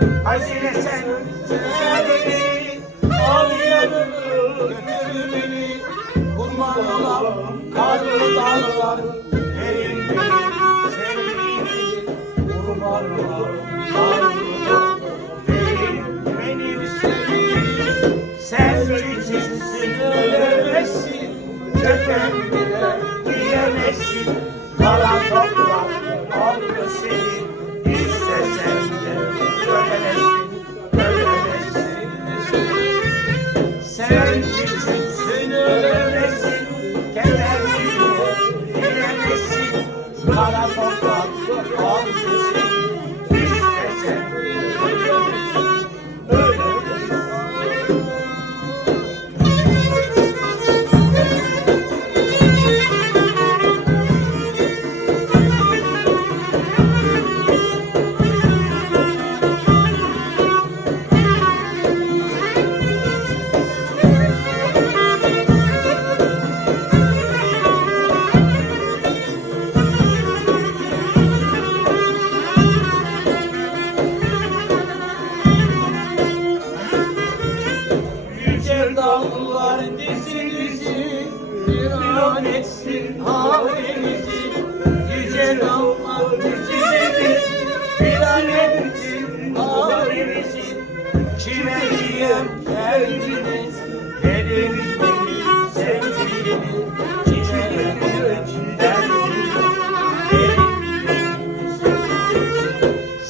İstesen seni al yanını götür beni Kurban olam karlı dağlar Yerin benim sevdiğim Kurban olam sevdiğim Sen küçüksün ölemezsin Köpen Sen küçüksün ölemezsin Gelemezsin, gelemezsin Kara toprak avcısın İstesen Yağmurlar desin bizi Viran etsin halimizi. Yüce Rabbim bizi Viran etsin halimizi. Kime diyem kendimiz Elimiz sevgilimiz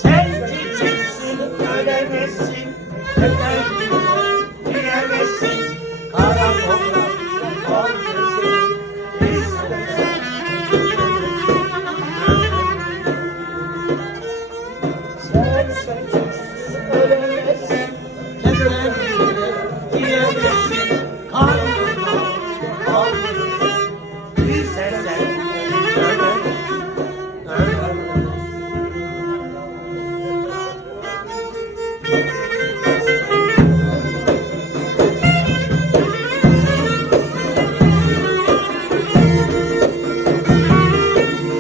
Sen çiçeksin, ölemezsin, ölemezsin. Saturday.